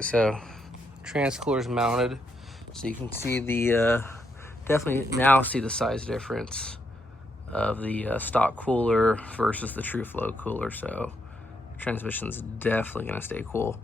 So trans cooler's mounted, so you can see the definitely now see the size difference of the stock cooler versus the true flow cooler. So transmission's definitely gonna stay cool.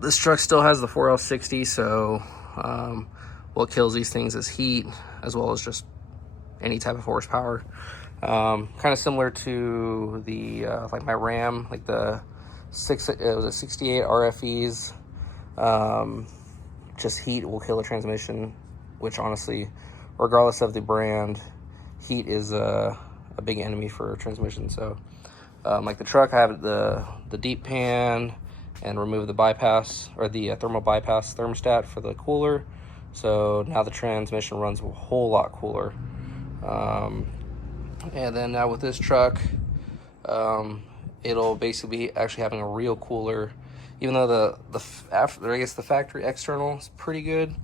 This truck still has the 4L60, so what kills these things is heat, as well as just any type of horsepower. Kind of similar to the like my Ram, like the 68 RFEs. Just heat will kill a transmission, which honestly, regardless of the brand, heat is a big enemy for a transmission. So like the truck, I have the deep pan and remove the bypass, or the thermal bypass thermostat for the cooler. So now the transmission runs a whole lot cooler. And then now with this truck, it'll basically be actually having a real cooler, even though I guess the factory external is pretty good,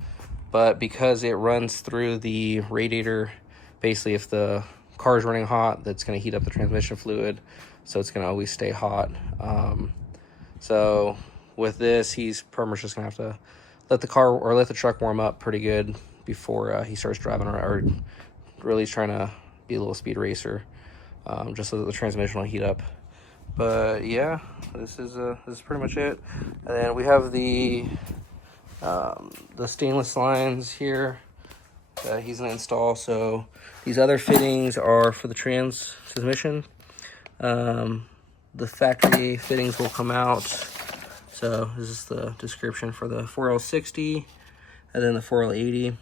but because it runs through the radiator, basically if the car is running hot, that's going to heat up the transmission fluid, so it's going to always stay hot. So with this, he's pretty much just going to have to let the truck warm up pretty good before he starts driving around, or really trying to be a little speed racer, just so that the transmission will heat up. But yeah, this is pretty much it. And then we have the stainless lines here that he's gonna install. So these other fittings are for the transmission. The factory fittings will come out. So this is the description for the 4L60 and then the 4L80.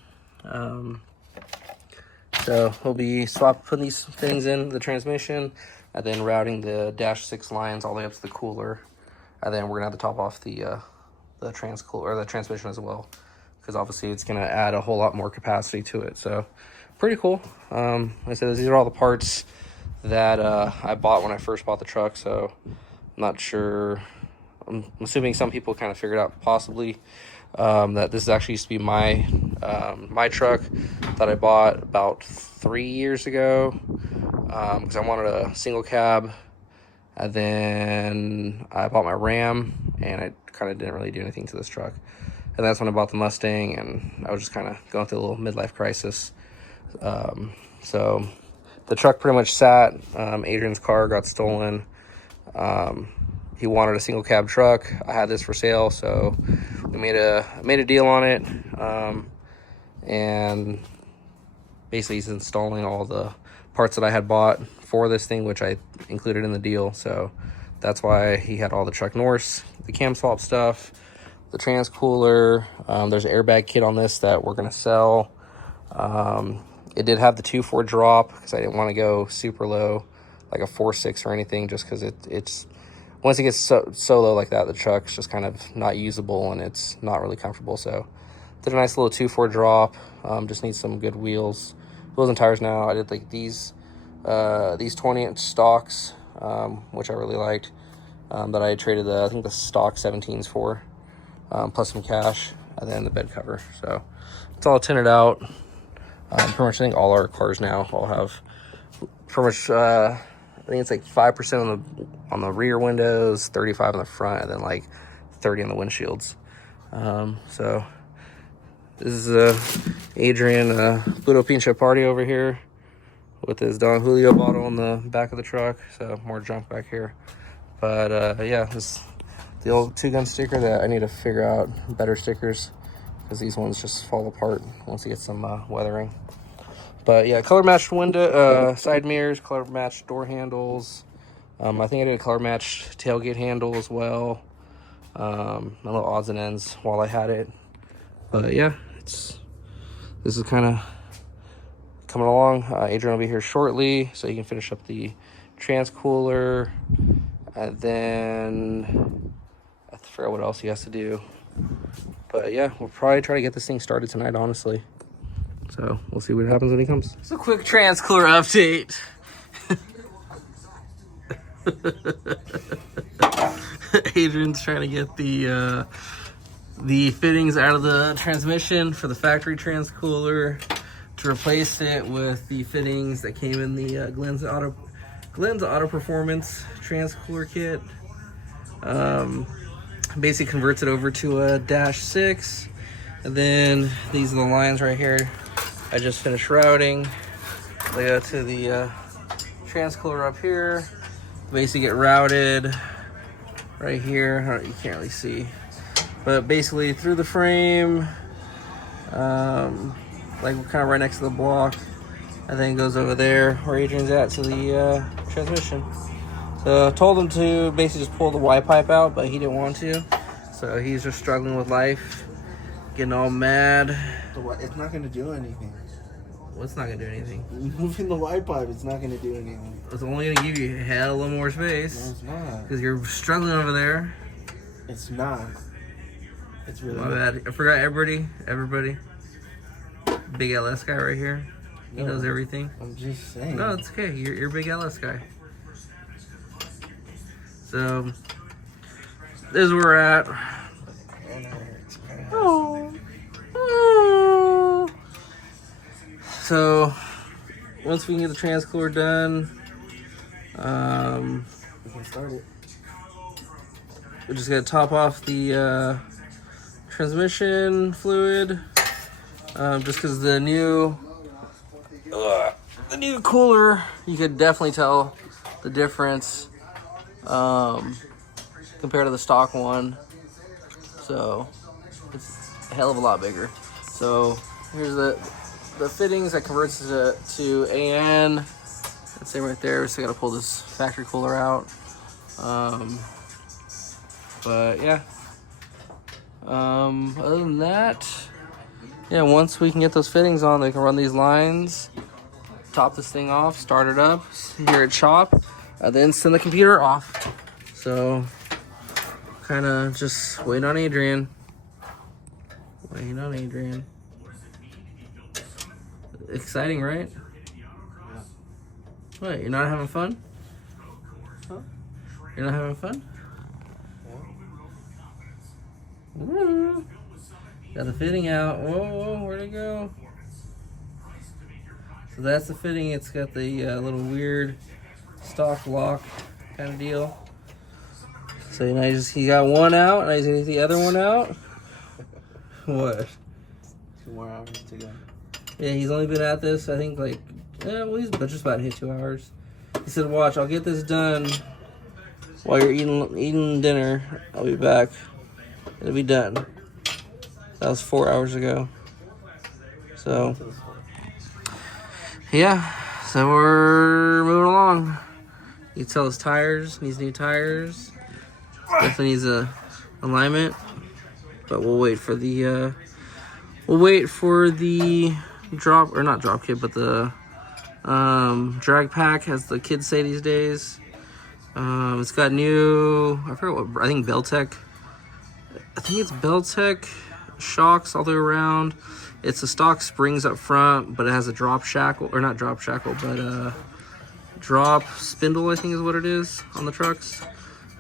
So we'll be putting these things in the transmission, and then routing the -6 lines all the way up to the cooler, and then we're gonna have to top off the transmission as well, because obviously it's gonna add a whole lot more capacity to it. So pretty cool. Like I said, these are all the parts that I bought when I first bought the truck. So I'm not sure. I'm assuming some people kind of figured out possibly that this actually used to be my truck that I bought about 3 years ago, because I wanted a single cab, and then I bought my Ram, and I kind of didn't really do anything to this truck, and that's when I bought the Mustang, and I was just kind of going through a little midlife crisis. So the truck pretty much sat. Adrian's car got stolen. He wanted a single cab truck. I had this for sale, so we made a deal on it, and basically he's installing all the parts that I had bought for this thing, which I included in the deal. So that's why he had all the truck Norris, the cam swap stuff, the trans cooler. There's an airbag kit on this that we're gonna sell. It did have the 2.4 drop because I didn't want to go super low, like a 4.6 or anything, just because it's once it gets so low like that, the truck's just kind of not usable and it's not really comfortable. So did a nice little 2.4 drop. Just need some good wheels and tires now. I did like these 20-inch stocks, which I really liked, that I traded I think the stock 17s for, plus some cash, and then the bed cover. So it's all tinted out. Pretty much I think all our cars now all have pretty much I think it's like 5% on the rear windows, 35 on the front, and then like 30 on the windshields. So this is Adrian Pluto Pincha party over here with his Don Julio bottle on the back of the truck. So more junk back here. But yeah, this is the old 2-gun sticker that I need to figure out better stickers, because these ones just fall apart once you get some weathering. But yeah, color matched window, side mirrors, color matched door handles. I think I did a color matched tailgate handle as well. A little odds and ends while I had it. But yeah, this is kind of coming along. Adrian will be here shortly, so he can finish up the trans cooler, and then I forgot what else he has to do. But yeah, we'll probably try to get this thing started tonight, honestly. So we'll see what happens when he comes. It's a quick trans cooler update. Adrian's trying to get the fittings out of the transmission for the factory trans cooler to replace it with the fittings that came in the Glenn's Auto Performance trans cooler kit. basically converts it over to a -6. And then these are the lines right here. I just finished routing. They go to the transcooler up here. Basically get routed right here. You can't really see, but basically through the frame, like kind of right next to the block. I think it goes over there where Adrian's at to the transmission. So I told him to basically just pull the Y pipe out, but he didn't want to. So he's just struggling with life, getting all mad. It's not going to do anything. What's not going to do anything? Moving the Y pipe, it's not going to do anything. It's only going to give you hella more space. No, it's not. Because you're struggling over there. It's not. It's really My bad. I forgot everybody. Big LS guy right here. He knows everything. I'm just saying. No, it's okay. You're a big LS guy. So, this is where we're at. Oh. So, once we can get the transcooler done, we can start it. We're just gonna top off the transmission fluid, just because the new cooler, you could definitely tell the difference compared to the stock one. So it's a hell of a lot bigger. So here's the fittings that converts it to AN. That's it right there. So I gotta pull this factory cooler out. But yeah. Other than that, yeah, once we can get those fittings on, they can run these lines, top this thing off, start it up here at shop, and then send the computer off. So, kind of just waiting on Adrian. Exciting, right? Yeah. What, you're not having fun? Huh? You're not having fun? Yeah. Woo. Got the fitting out. Whoa, where'd it go? So that's the fitting. It's got the little weird stock lock kind of deal. So you know, he got one out, and he's gonna get the other one out. What? 2 more hours to go. Yeah, he's only been at this, I think, like, he's just about to hit 2 hours. He said, "Watch, I'll get this done while you're eating dinner. I'll be back. It'll be done." That was 4 hours ago. So, yeah. So we're moving along. You can tell his tires needs new tires. Definitely needs a alignment. But we'll wait for the drop, or not drop kit, but the drag pack, as the kids say these days. It's got new, I forget what, I think Beltec. I think it's Beltec shocks all the way around. It's the stock springs up front, but it has a drop shackle, or not drop shackle, but drop spindle, I think is what it is on the trucks.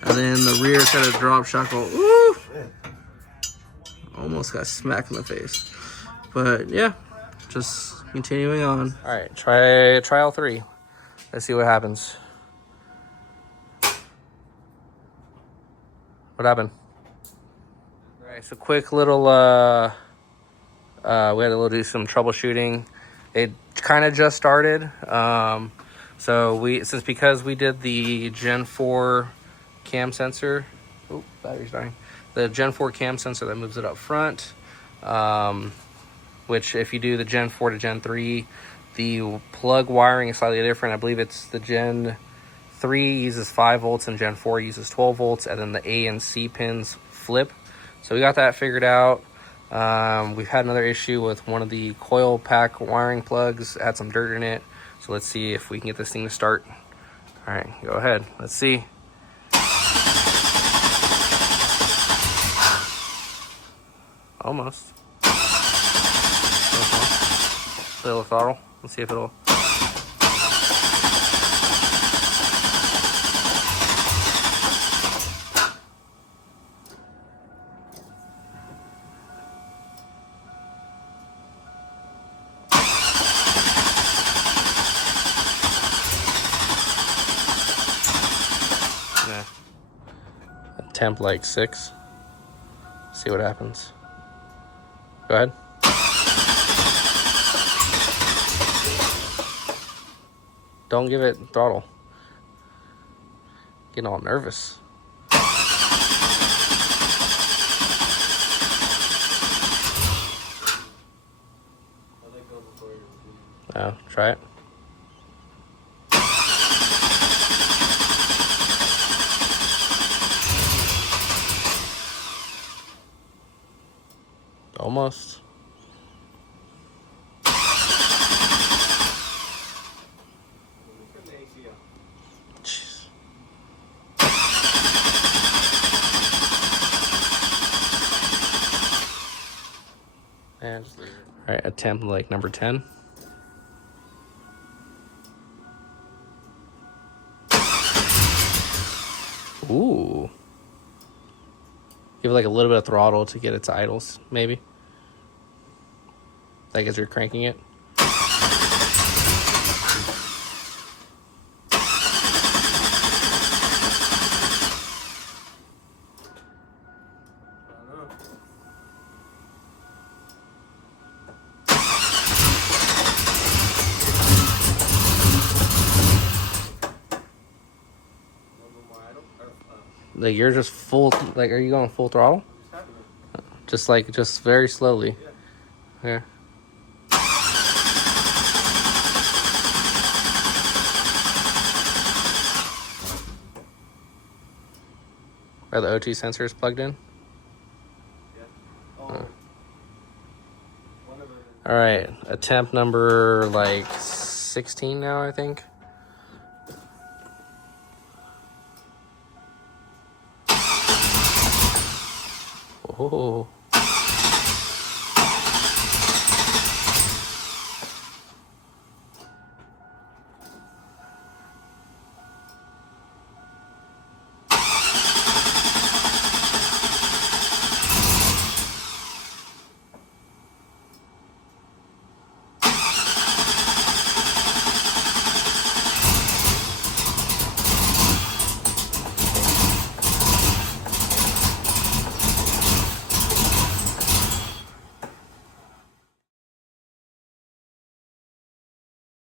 And then the rear got a drop shackle. Woo! Almost got smacked in the face. But yeah, just continuing on. All right, try trial 3. Let's see what happens. What happened? All right, so quick little, we had to do some troubleshooting. It kind of just started. Because we did the Gen 4 cam sensor. Oh, battery's dying. The Gen 4 cam sensor that moves it up front. Which if you do the Gen 4 to Gen 3, the plug wiring is slightly different. I believe it's the Gen 3 uses 5 volts and Gen 4 uses 12 volts, and then the A and C pins flip. So we got that figured out. We've had another issue with one of the coil pack wiring plugs. It had some dirt in it. So let's see if we can get this thing to start. All right, go ahead. Let's see. Almost. Little throttle. Let's see if it'll. Yeah. Temp like 6. see what happens. Go ahead. Don't give it throttle. Getting all nervous. Oh, try it. Almost. Jeez. And all right, attempt like number 10. Ooh. Give it like a little bit of throttle to get it to idles, maybe. Like as you're cranking it. Like you're just full, like are you going full throttle? Just like, just very slowly. Yeah. Are the OT sensors plugged in? Yeah. All right, attempt number like 16 now, I think. Oh.